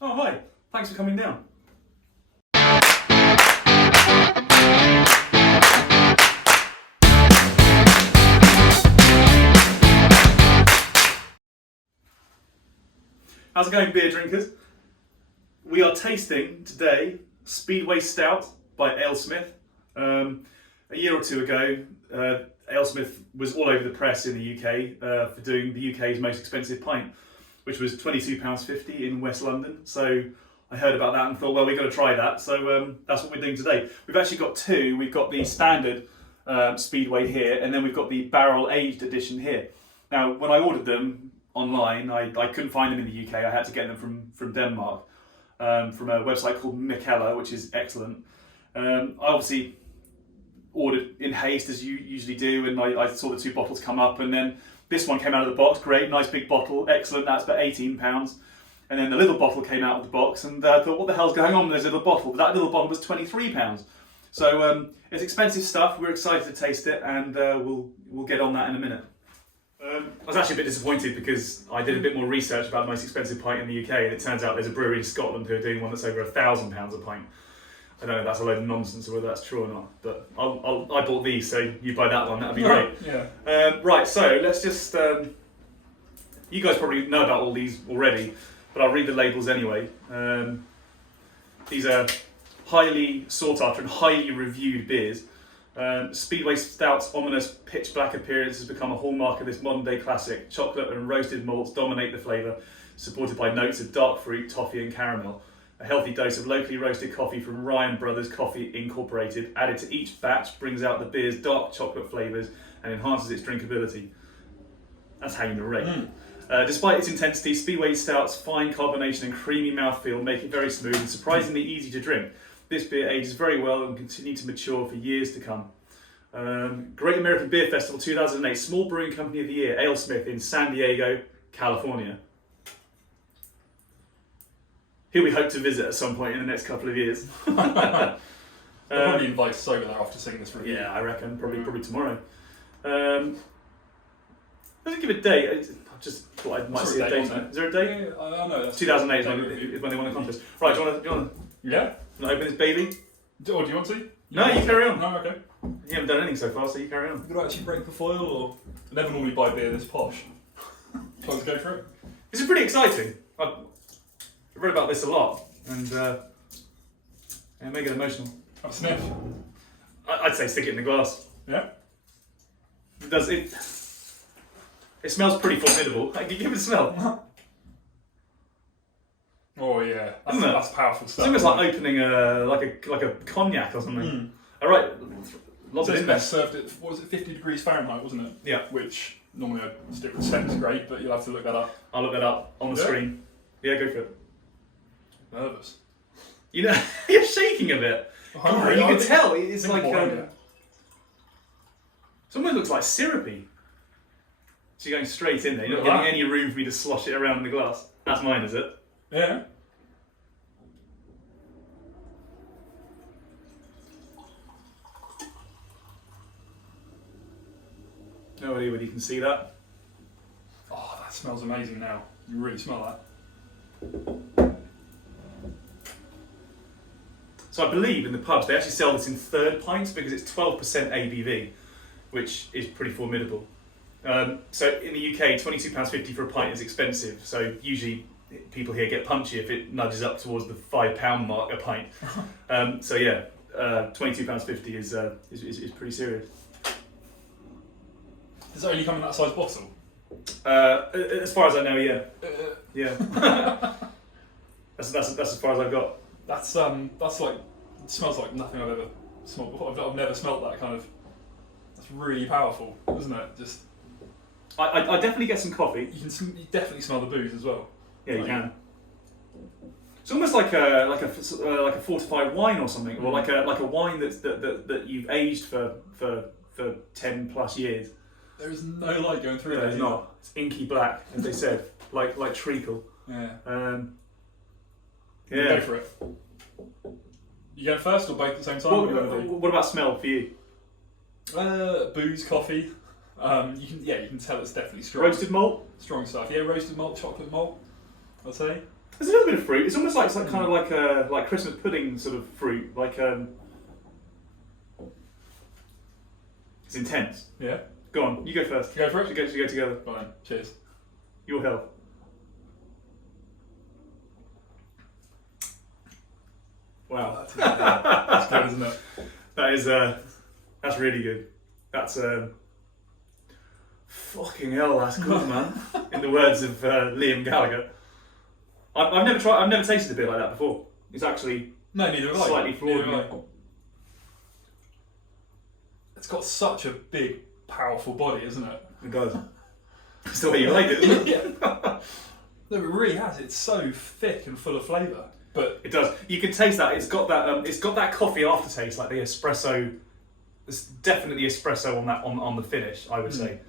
Oh, hi. Thanks for coming down. How's it going, beer drinkers? We are tasting today Speedway Stout by AleSmith. A year or two ago, AleSmith was all over the press in the UK for doing the UK's most expensive pint, which was £22.50 in West London. So I heard about that and thought, well, we've got to try that. So that's what we're doing today. We've actually got two. We've got the standard Speedway here, and then we've got the barrel aged edition here. Now, when I ordered them online, I couldn't find them in the UK. I had to get them from Denmark, from a website called Mikella, which is excellent. I obviously ordered in haste, as you usually do, and I saw the two bottles come up, and then this one came out of the box. Great, nice big bottle, excellent. That's about £18. And then the little bottle came out of the box, and I thought, what the hell's going on with this little bottle? But that little bottle was £23. So it's expensive stuff. We're excited to taste it, and we'll get on that in a minute. I was actually a bit disappointed because I did a bit more research about the most expensive pint in the UK, and it turns out there's a brewery in Scotland who are doing one that's over £1,000 a pint. I don't know if that's a load of nonsense or whether that's true or not, but I bought these, so you buy that one, that'd be great. Yeah. Right, so let's just, you guys probably know about all these already, but I'll read the labels anyway. These are highly sought after and highly reviewed beers. Speedway Stout's ominous pitch black appearance has become a hallmark of this modern day classic. Chocolate and roasted malts dominate the flavour, supported by notes of dark fruit, toffee and caramel. A healthy dose of locally roasted coffee from Ryan Brothers Coffee Incorporated, added to each batch, brings out the beer's dark chocolate flavours and enhances its drinkability. That's how you narrate. Despite its intensity, Speedway Stout's fine carbonation and creamy mouthfeel make it very smooth and surprisingly easy to drink. This beer ages very well and will continue to mature for years to come. Great American Beer Festival 2008, Small Brewing Company of the Year, AleSmith in San Diego, California. Here we hope to visit at some point in the next couple of years. They'll probably invite us over there after seeing this review. Yeah, I reckon, probably tomorrow. Doesn't give a date. I just thought I might see a date. Is there a date? Yeah, I know. That's 2008 is when they won the contest. Right, do you want to Yeah. open this baby? Or do you want to? No, you carry on. No, okay. You haven't done anything so far, so you carry on. You gotta actually break the foil, or I never normally buy beer this posh. So let's go for it. This is pretty exciting. I've read about this a lot, and it may get emotional. Have a sniff. I'd say stick it in the glass. Yeah. Does it? It smells pretty formidable. Give it a smell. Oh yeah, Isn't it? that's powerful It's stuff. almost like opening like a cognac or something. All right, lots So of it's in there. best served at, what was it, 50 degrees Fahrenheit, wasn't it? Yeah, Which normally I'd stick with 10 is great, but you'll have to look that up. I'll look that up on the screen. Yeah, go for it. Nervous. You know, you're shaking a bit. Oh, You can tell it's Think like more, yeah. it almost looks like syrupy. So you're going straight in there. You're not Look at getting any room for me to slosh it around in the glass. That's mine, is it? Yeah. No idea whether you can see that. Oh, that smells amazing now. You really smell that. So I believe in the pubs they actually sell this in third pints because it's 12% ABV, which is pretty formidable. So in the UK, £22.50 for a pint is expensive. So usually people here get punchy if it nudges up towards the £5 mark a pint. So yeah, £22.50 is pretty serious. Does it only come in that size bottle? As far as I know, yeah. Yeah. that's as far as I've got. That's like, it smells like nothing I've ever smelled before. I've never smelled that kind of. That's really powerful, isn't it? Just. I definitely get some coffee. You definitely smell the booze as well. Yeah, you can. It's almost like a fortified wine or something, or like a wine that you've aged for 10 plus years. There is no light going through Yeah, there. it's not. It's inky black, as they said, like treacle. Yeah. Yeah. Go for it. You going first or both at the same time? What about smell for you? Booze, coffee. You can tell it's definitely strong. Roasted malt? Strong stuff. Yeah, roasted malt, chocolate malt, I'd say. There's a little bit of fruit. It's almost like kind of like a Christmas pudding sort of fruit. Like it's intense. Yeah. Go on, you go first. You go for it? You go together. Fine. Cheers. Your health. Wow. That's good, isn't it? That is that's really good. That's fucking hell. That's good, man. In the words of Liam Gallagher. I've never tasted a beer like that before. It's actually neither have I. slightly flawed. Neither have I. It's got such a big, powerful body, isn't it? It does. It's the way you like it, isn't it? Yeah. No, it really has. It's so thick and full of flavour. But it does. You can taste that. It's got that coffee aftertaste, like the espresso. There's definitely espresso on that on the finish, I would say.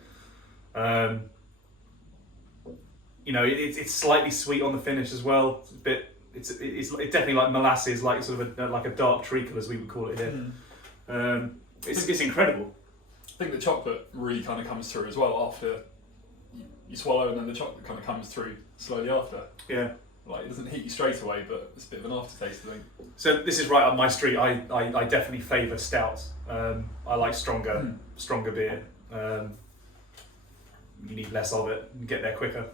You know, it's slightly sweet on the finish as well. It's a bit. It's definitely like molasses, like sort of like a dark treacle, as we would call it here. It's incredible. I think the chocolate really kind of comes through as well after you swallow, and then the chocolate kind of comes through slowly after. Yeah. Like, it doesn't hit you straight away, but it's a bit of an aftertaste, I think. So this is right up my street. I definitely favour stouts. I like stronger beer. You need less of it and get there quicker.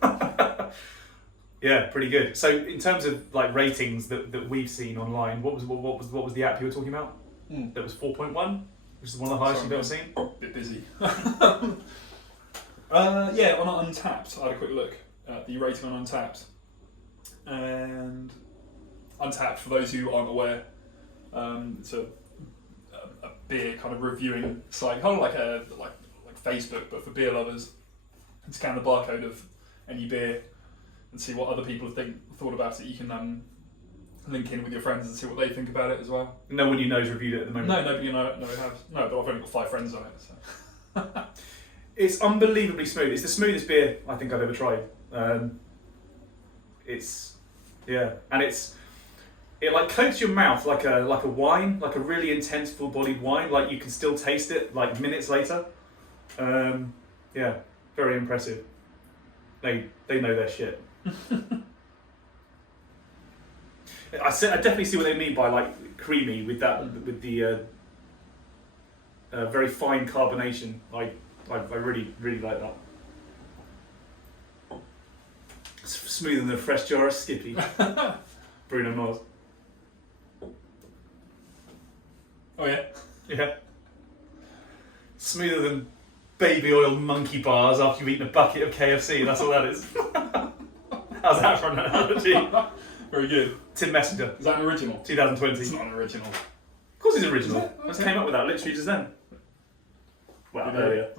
Yeah, pretty good. So in terms of like ratings that we've seen online, what was the app you were talking about? That was 4.1, which is one of the highest you've ever seen. A bit busy. Yeah, on Untapped, I had a quick look at the rating on Untapped. And Untapped, for those who aren't aware, it's a beer kind of reviewing site, kind of like Facebook, but for beer lovers. And scan the barcode of any beer and see what other people thought about it. You can link in with your friends and see what they think about it as well. No one you know's reviewed it at the moment. No, nobody you know has. No, but I've only got 5 friends on it. So. It's unbelievably smooth. It's the smoothest beer I think I've ever tried. And it like coats your mouth like a wine, like a really intense, full-bodied wine. Like you can still taste it like minutes later. Yeah, very impressive. They know their shit. I definitely see what they mean by like creamy with the very fine carbonation. I really like that. It's smoother than a fresh jar of Skippy. Bruno Mars. Oh yeah? Yeah. Smoother than baby oil monkey bars after you've eaten a bucket of KFC, that's all that is. How's that for an analogy? Very good. Tim Messenger. Is that an original? 2020. It's not an original. Of course it's original. Is it? I just came up with that literally just then. Well, earlier.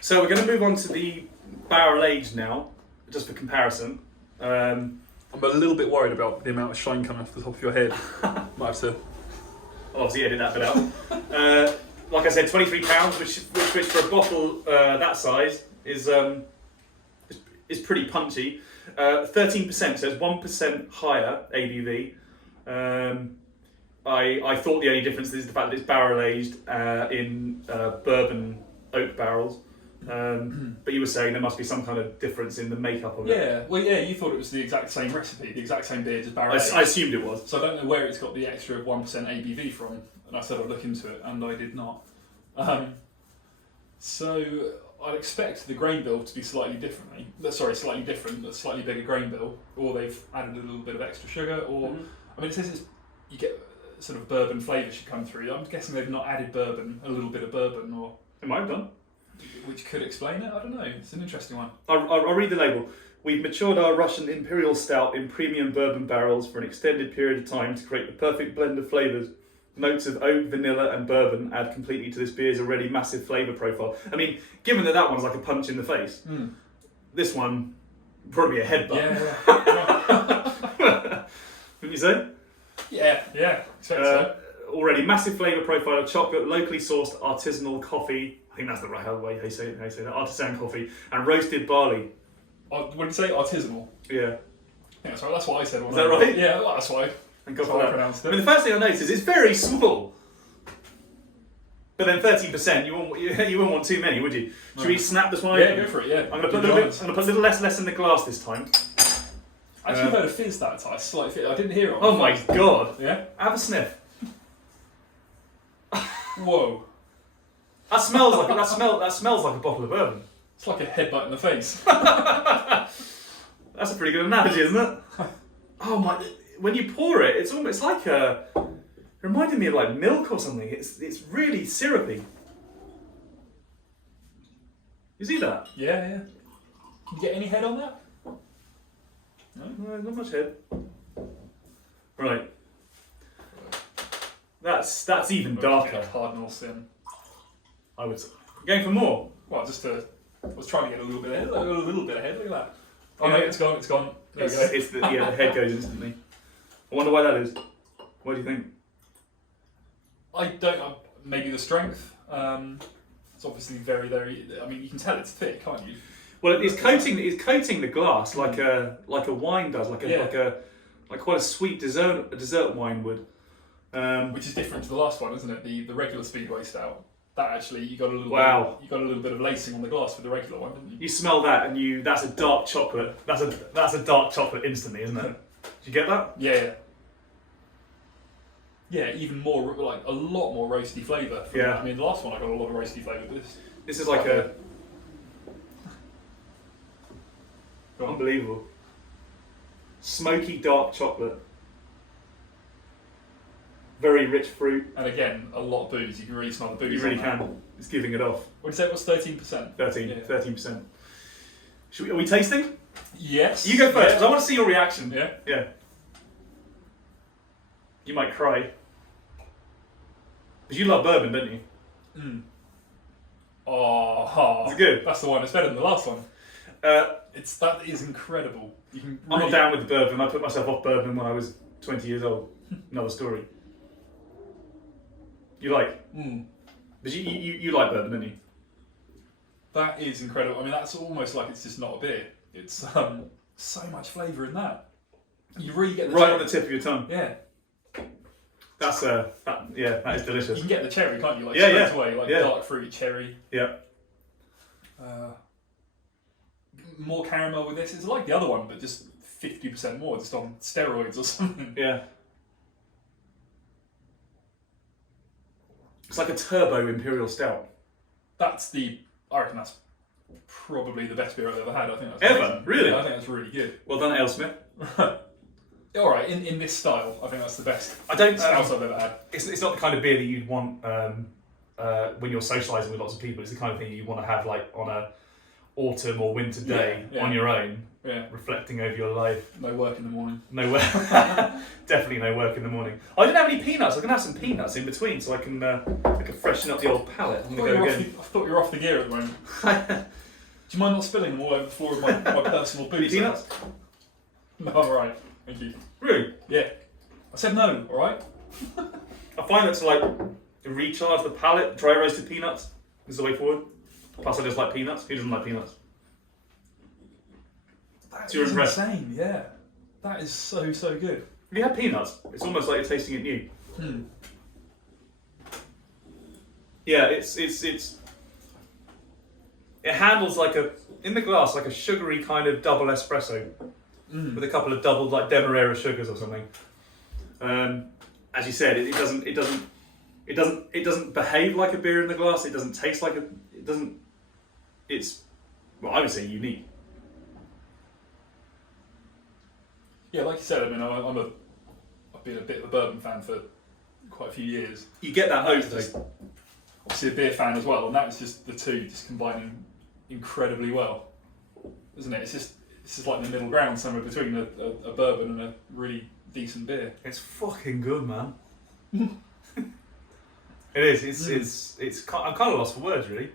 So we're going to move on to the barrel aged now, just for comparison. I'm a little bit worried about the amount of shine coming off the top of your head. Might have to obviously edit that bit out. Like I said, £23, which for a bottle that size is pretty punchy. 13%, so it's 1% higher ABV. I thought the only difference is the fact that it's barrel aged in bourbon oak barrels. But you were saying there must be some kind of difference in the makeup of it. Yeah, well, yeah, you thought it was the exact same recipe, the exact same beer, just barrel aged. I assumed it was. So I don't know where it's got the extra 1% ABV from, and I said I'd look into it, and I did not. So I'd expect the grain bill to be slightly different, a slightly bigger grain bill, or they've added a little bit of extra sugar, or I mean, it says you get sort of bourbon flavour should come through. I'm guessing they've not added bourbon, a little bit of bourbon, or it might have done. Which could explain it. I don't know. It's an interesting one. I'll read the label. We've matured our Russian Imperial Stout in premium bourbon barrels for an extended period of time to create the perfect blend of flavours. Notes of oak, vanilla and bourbon add completely to this beer's already massive flavour profile. I mean, given that one's like a punch in the face, this one, probably a headbutt. Yeah. Wouldn't you say? Yeah. So. Already massive flavour profile of chocolate, locally sourced artisanal coffee. I think that's the right way they say that. Artisan coffee and roasted barley. What did you say? Artisanal? Yeah. Yeah, sorry, that's what I said. Is that right? Yeah, well, that's why. Thank God I for that. pronounced it. I mean, the first thing I noticed is it's very small. But then 13%, you wouldn't want too many, would you? Should we snap this one Yeah, open? go for it. Yeah. I'm going to put a little less in the glass this time. I actually heard a fizz that time. Slight fizz. I didn't hear it. Oh my god! Yeah. Have a sniff. Whoa. That smells like a bottle of bourbon. It's like a headbutt in the face. That's a pretty good analogy, isn't it? Oh my! When you pour it, it's almost like a. It reminded me of like milk or something. It's really syrupy. You see that? Yeah. Can you get any head on that? No, not much head. Right. That's even darker. Cardinal sin. I would say. Going for more. Well, I was trying to get a little bit ahead. Look at that. Oh Yeah. no, it's gone. There we go. The head goes instantly. I wonder why that is. What do you think? I don't. Maybe the strength. It's obviously very, very. I mean, you can tell it's thick, can't you? Well, it's coating the glass like a wine does, like quite a sweet dessert wine would. Which is different to the last one, isn't it? The regular Speedway Stout. That actually, you got a little. Wow. You got a little bit of lacing on the glass with the regular one, didn't you? You smell that, and that's a dark chocolate. That's a dark chocolate instantly, isn't it? Did you get that? Yeah. Yeah, even more, like a lot more roasty flavour. Yeah. I mean, the last one I got a lot of roasty flavour, but This is like a unbelievable smoky dark chocolate. Very rich fruit. And again, a lot of booze. You can really smell the booze. You really on that. can. It's giving it off. What did you say it was? 13%? 13%. Are we tasting? Yes. You go first, because I want to see your reaction. Yeah. Yeah. You might cry. Because you love bourbon, don't you? Mm. Oh, Is it good? That's the one. It's better than the last one. That is incredible. You can I'm not down with the bourbon. I put myself off bourbon when I was 20 years old. Another story. You like? But you like bourbon, don't you? That is incredible. I mean, that's almost like it's just not a beer. It's so much flavour in that. You really get the right cherry. on the tip of your tongue. Yeah. That is delicious. You can get the cherry, can't you? Like Yeah, straight yeah. away, like Yeah. dark fruit cherry. Yeah. More caramel with this. It's like the other one, but just 50% more, just on steroids or something. Yeah. It's like a turbo imperial stout. I reckon that's probably the best beer I've ever had. I think that's Ever? amazing. Really? Yeah, I think that's really good. Well done, AleSmith. All right, in this style, I think that's the best I don't. stout I've ever had. It's not the kind of beer that you'd want when you're socialising with lots of people. It's the kind of thing you want to have like on a autumn or winter day Yeah. on your own, Yeah, reflecting over your life. no work in the morning. No work. Definitely no work in the morning. I didn't have any peanuts. I can have some peanuts in between so I can freshen up the old palate. I'm gonna go again. I thought you were off the gear at the moment. Do you mind not spilling them all over the floor of my personal Any boots? peanuts? No, I'm alright. Thank you. Really? Yeah. I said no, alright? I find that to like recharge the palate, dry roasted peanuts is the way forward. Plus, I just like peanuts. Who doesn't like peanuts? That So you're is impressed? insane, yeah. That is so good. Have you had peanuts? It's almost like you're tasting it new. Yeah, it handles like in the glass like a sugary kind of double espresso with a couple of doubled like Demerara sugars or something. As you said, it doesn't behave like a beer in the glass. It doesn't taste like it doesn't. It's I would say unique. Yeah, like you said, I mean, I've been a bit of a bourbon fan for quite a few years. You get that note Just- though. Obviously a beer fan as well, and that's just the two just combining incredibly well, isn't it? It's just like the middle ground somewhere between a bourbon and a really decent beer. It's fucking good, man. It is. I'm kind of lost for words, really.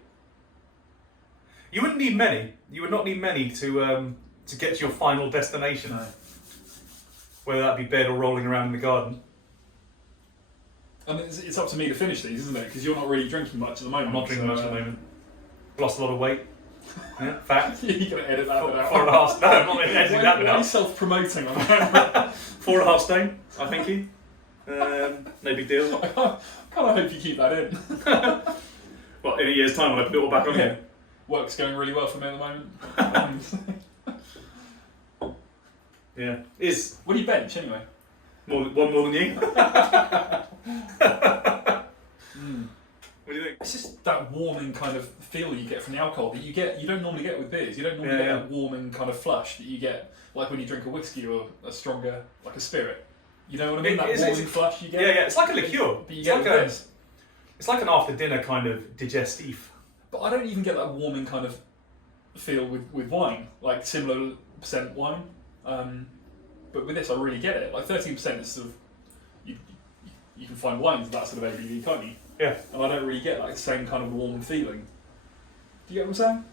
You wouldn't need many. You would not need many to get to your final destination. No. Whether that be bed or rolling around in the garden. And it's up to me to finish these, isn't it? Because you're not really drinking much at the moment. I'm not drinking much at the moment. Lost a lot of weight. Yeah, fat. You're going to edit that bit out. 4.5. No, I'm not editing that bit Why are you out. self-promoting on camera? 4.5 stone. I think you. No big deal. I kind of hope you keep that in. Well, in a year's time when I put it all back on Yeah. again. Work's going really well for me at the moment. Yeah. What do you bench anyway? One more than you? What do you think? It's just that warming kind of feel you get from the alcohol that you don't normally get with beers. You don't normally get that warming kind of flush that you get like when you drink a whiskey or a stronger, like a spirit. You know what I mean? That warming flush you get. Yeah, it's like a liqueur. But you get this. It's like an after dinner kind of digestif. But I don't even get that warming kind of feel with wine, like similar percent wine. But with this, I really get it. Like 13% is sort of you can find wines of that sort of ABV, can't you? Yeah. And I don't really get like the same kind of warm feeling. Do you get what I'm saying?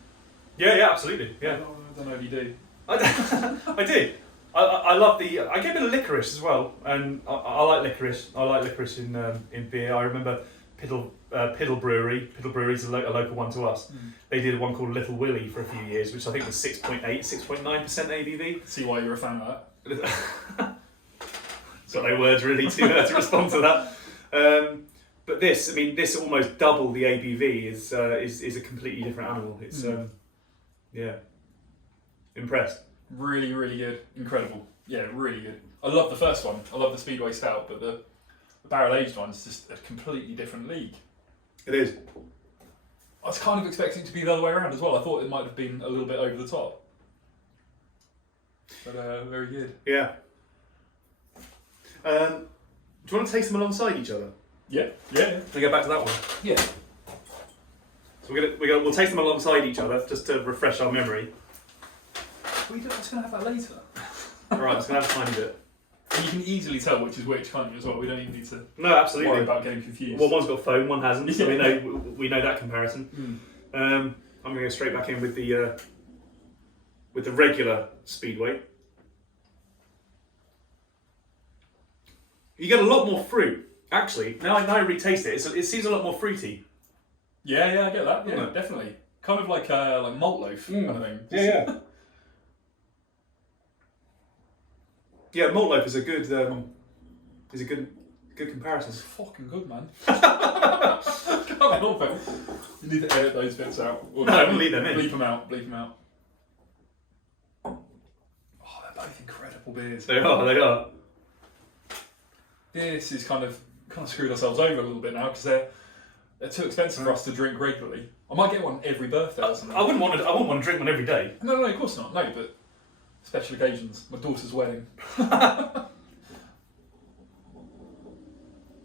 Yeah, absolutely. Yeah. I don't know if you do. I do. I love the. I get a bit of licorice as well, and I like licorice. I like licorice in beer. I remember Piddle Brewery. Piddle Brewery's a local one to us. They did one called Little Willie for a few years, which I think was 6.9% ABV. See why you're a fan of that. Got no words really to respond to that. But this almost double the ABV is a completely different animal. It's impressed. Really, really good. Incredible. Yeah, really good. I love the first one. I love the Speedway Stout, but the barrel aged one's just a completely different league. It is. I was kind of expecting it to be the other way around as well. I thought it might have been a little bit over the top. But very good. Yeah. Do you want to taste them alongside each other? Yeah. Yeah. We go back to that one. Yeah. So we'll taste them alongside each other just to refresh our memory. We're just going to have that later. Alright, I'm just going to have a tiny bit. And you can easily tell which is which, can't you, as well? We don't even need to No, absolutely. worry about getting confused. Well, one's got foam, one hasn't, so Yeah. we know that comparison. I'm going to go straight back in with the regular Speedway. You get a lot more fruit. Actually, now I retaste it, it seems a lot more fruity. Yeah, I get that. Yeah, definitely. Kind of like malt loaf kind of thing. Yeah. Yeah, malt loaf is a good comparison. It's fucking good, man. Can't help it. You need to edit those bits out. Or No, leave them in. Bleep them out. Oh, they're both incredible beers. They are. This is kind of screwed ourselves over a little bit now because they're too expensive for us to drink regularly. I might get one every birthday or something. I wouldn't want to drink one every day. No, of course not. No, but special occasions. My daughter's wedding. Yeah,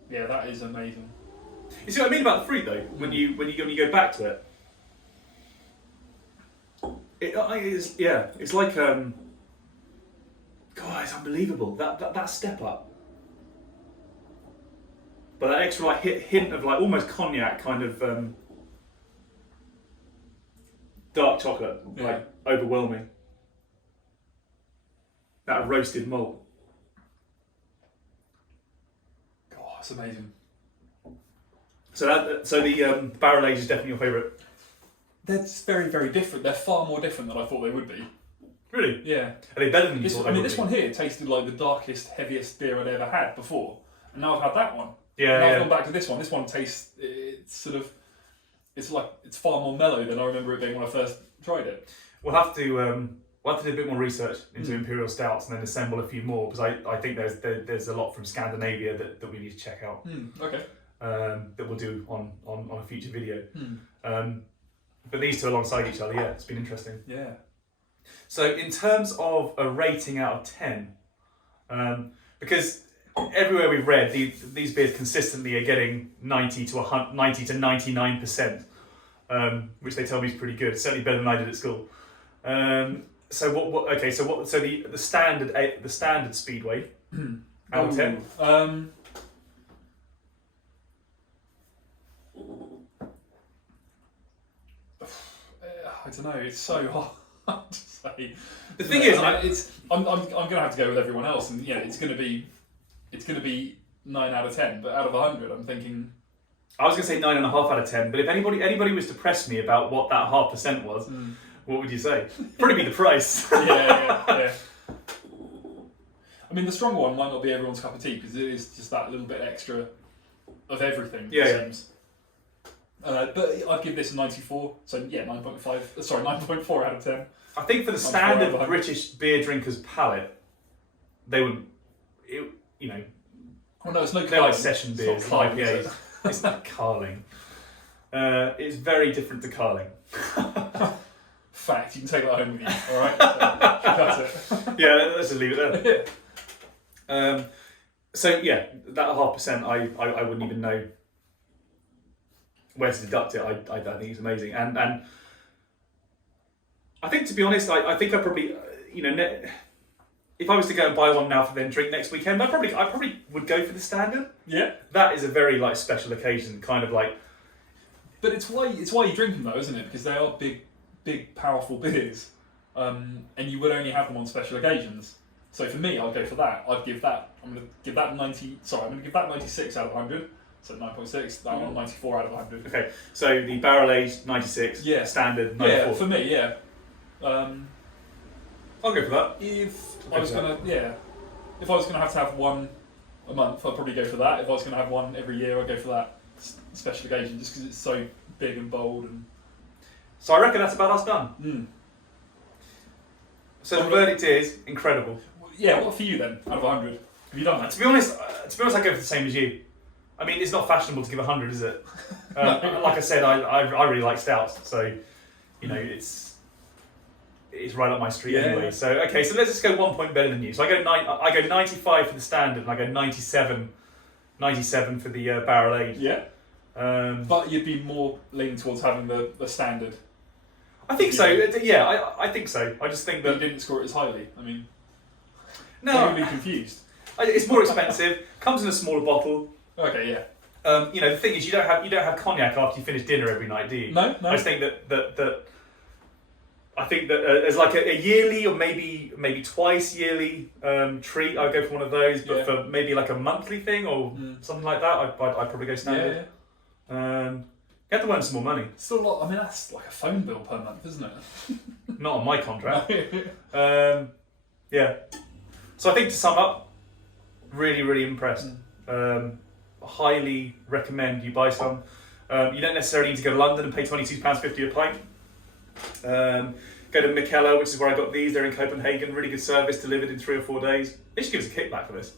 that is amazing. You see what I mean about the fruit though? When you go back to it, it's like God, it's unbelievable that step up. But that extra like hint of like almost cognac kind of dark chocolate, like overwhelming. That roasted malt. God, it's amazing. So the barrel age is definitely your favourite. They're very, very different. They're far more different than I thought they would be. Really? Yeah. Are they better than you This, thought? I mean, this one here tasted like the darkest, heaviest beer I'd ever had before, and now I've had that one. Yeah. Now I've gone back to this one. This one tastes. It's far more mellow than I remember it being when I first tried it. We'll have to do a bit more research into imperial stouts and then assemble a few more because I think there's a lot from Scandinavia that we need to check out. Okay. That we'll do on a future video. But these two alongside each other, it's been interesting. Yeah. So in terms of a rating out of 10, because everywhere we've read, these beers consistently are getting 90 to 99%, which they tell me is pretty good. Certainly better than I did at school. So the standard Speedway out of 10. I don't know. It's so hard to say. The thing is, I'm gonna have to go with everyone else, and it's gonna be 9 out of 10. But out of 100, I'm thinking. I was gonna say 9.5 out of 10. But if anybody was to press me about what that 0.5% was, what would you say? Probably be the price. Yeah. I mean, the stronger one might not be everyone's cup of tea because it is just that little bit extra of everything. Yeah, it seems. But I'd give this a 94. So yeah, 9.5. Sorry, 9.4 out of 10. I think for the standard British beer drinker's palate, they wouldn't. You know. Well, no, it's no. They're like session beers, Carling, IPAs. It's not Carling. It's very different to Carling. Fact, you can take that home with you. All right. That's it. Yeah, let's just leave it there. So yeah, that 0.5%, I wouldn't even know where to deduct it. I think it's amazing, and I think, to be honest, I think I probably, you know, if I was to go and buy one now for then drink next weekend, I probably would go for the standard. Yeah. That is a very like special occasion, kind of like. But it's why you drink them though, isn't it? Because they are big, powerful beers, and you would only have them on special occasions. So for me, I'd go for that. I'm going to give that 96 out of 100. So 9.6. That one 94 out of 100. Okay, so the barrel aged 96. Yeah. Standard 94. Yeah, for me, yeah. I'll go for that. If I was gonna have one a month, I'd probably go for that. If I was gonna have one every year, I'd go for that special occasion, just because it's so big and bold. And so I reckon that's about us done. Mm. So the verdict is incredible. Yeah, what for you then? Out of 100, have you done that? To be honest, I go for the same as you. I mean, it's not fashionable to give 100, is it? Like I said, I really like stouts, so you know it's right up my street anyway. Yeah. So okay, so let's just go 1 point better than you. So I go 95 for the standard, and I go 97 for the barrel aged. Yeah. But you'd be more leaning towards having the standard. I think so. Yeah, I think so. I just think that you didn't score it as highly. I mean, no, I'm really confused. It's more expensive. Comes in a smaller bottle. Okay, yeah. You know, the thing is, you don't have cognac after you finish dinner every night, do you? No. I just think that I think that as like a yearly or maybe twice yearly treat, I'd go for one of those. But for maybe like a monthly thing or something like that, I'd probably go standard. Yeah. You have to earn some more money. Still a lot. I mean, that's like a phone bill per month, isn't it? Not on my contract. Yeah. So I think to sum up, really, really impressed. Highly recommend you buy some. You don't necessarily need to go to London and pay £22.50 a pint. Go to Mikella, which is where I got these. They're in Copenhagen. Really good service, delivered in 3 or 4 days. They should give us a kickback for this.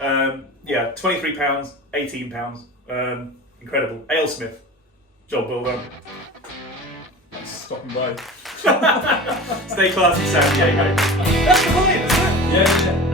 Yeah, £23, £18. Incredible. AleSmith. Job well done. Stopping by. Stay classy, San Diego. That's the point, isn't it? Yeah.